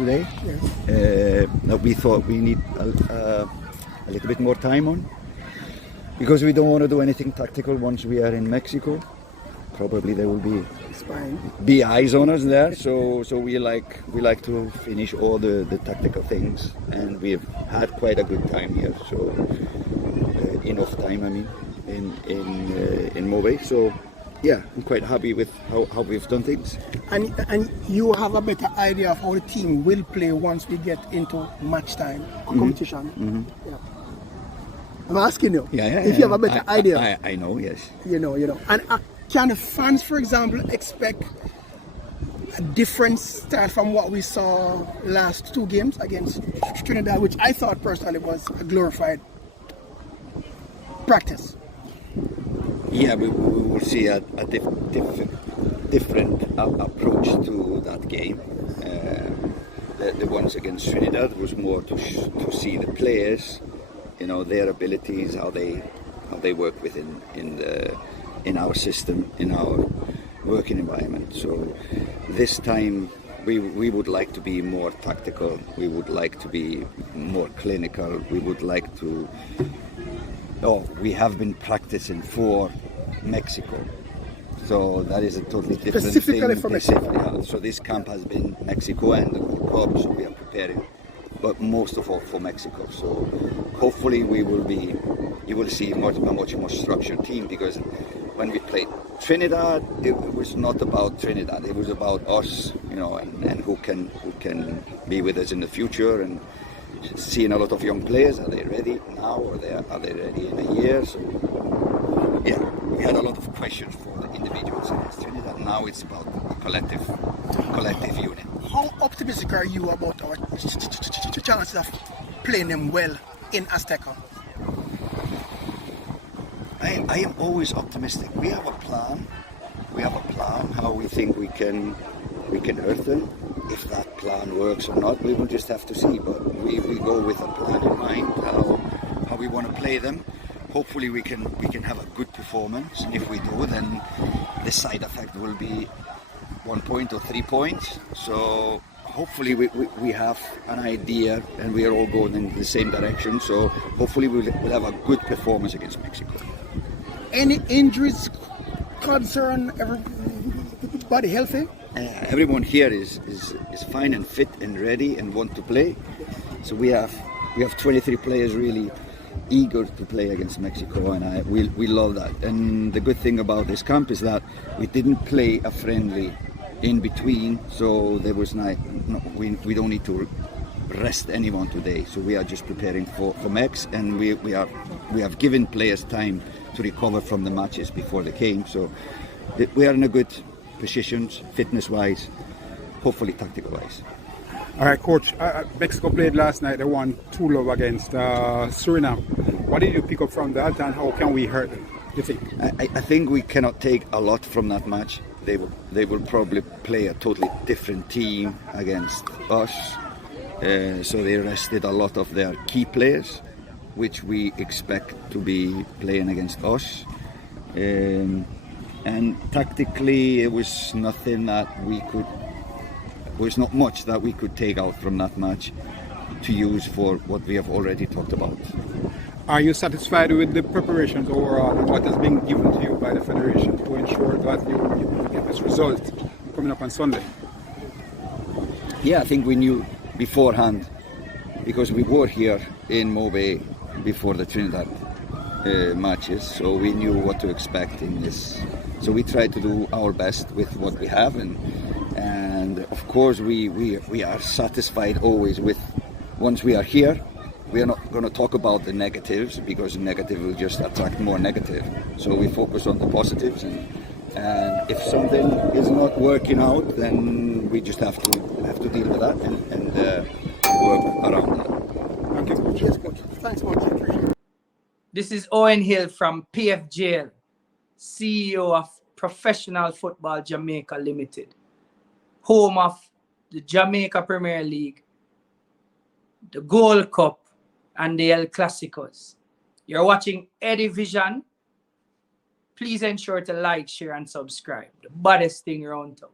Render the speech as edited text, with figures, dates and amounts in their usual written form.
today. Yes. That we thought we need a little bit more time on, because we don't want to do anything tactical once we are in Mexico. Probably there will be eyes on us there, so we like to finish all the tactical things, and we've had quite a good time here. So enough time, I mean, in Mobe. So yeah, I'm quite happy with how we've done things. And you have a better idea of how the team will play once we get into match time competition. Mm-hmm. Yeah. I'm asking you. Yeah, if you have a better idea. I know, yes. You know. And can the fans, for example, expect a different style from what we saw last 2 games against Trinidad, which I thought personally was a glorified practice? Yeah, we will see a different approach to that game. The ones against Trinidad was more to see the players, their abilities, how they work within in our system, in our working environment. So this time we would like to be more tactical. We would like to be more clinical. We would like to. We have been practicing for Mexico, so that is a totally different Specifically thing. for Mexico. Yeah. So this camp has been Mexico and the World Cup, so we are preparing, but most of all for Mexico. So hopefully you will see a much more structured team, because when we played Trinidad, it was not about Trinidad. It was about us, and who can be with us in the future, and seeing a lot of young players. Are they ready now, or are they ready in a year? So yeah, we had a lot of questions for the individuals against Trinidad. Now it's about a collective unit. How optimistic are you about our chances of playing them well in Azteca? I am always optimistic. We have a plan. How we think we can hurt them. If that plan works or not, we will just have to see. But we go with a plan in mind, how we want to play them. Hopefully we can have a good performance, and if we do, then the side effect will be 1 point or 3 points. So hopefully we have an idea, and we are all going in the same direction. So hopefully we'll have a good performance against Mexico. Any injuries concern everybody healthy? Everyone here is fine and fit and ready and want to play. So we have 23 players really eager to play against Mexico, and we love that. And the good thing about this camp is that we didn't play a friendly in between, so there was we don't need to rest anyone today. So we are just preparing for Mex, and we have given players time to recover from the matches before they came. So we are in a good position, fitness-wise, hopefully tactical-wise. All right, Coach. Mexico played last night. They won 2-0 against Suriname. What did you pick up from that, and how can we hurt them, you think? I think we cannot take a lot from that match. They will probably play a totally different team against us. So they rested a lot of their key players, which we expect to be playing against us. And tactically, it was nothing that was not much that we could take out from that match to use for what we have already talked about. Are you satisfied with the preparations overall, and what has been given to you by the Federation to ensure that you get this result coming up on Sunday? Yeah, I think we knew beforehand, because we were here in Mobe before the Trinidad matches, so we knew what to expect in this. So we tried to do our best with what we have, and of course we are satisfied always with, once we are here, we are not going to talk about the negatives, because negative will just attract more negative. So we focus on the positives, and if something is not working out, then we just have to deal with that and work around that. Okay, Coach. Yes, Coach. Thanks, Coach. This is Owen Hill from PFJL, CEO of Professional Football Jamaica Limited, home of the Jamaica Premier League, the Gold Cup, and the El Clasicos. You're watching Eddie Vision. Please ensure to like, share, and subscribe. The baddest thing around town.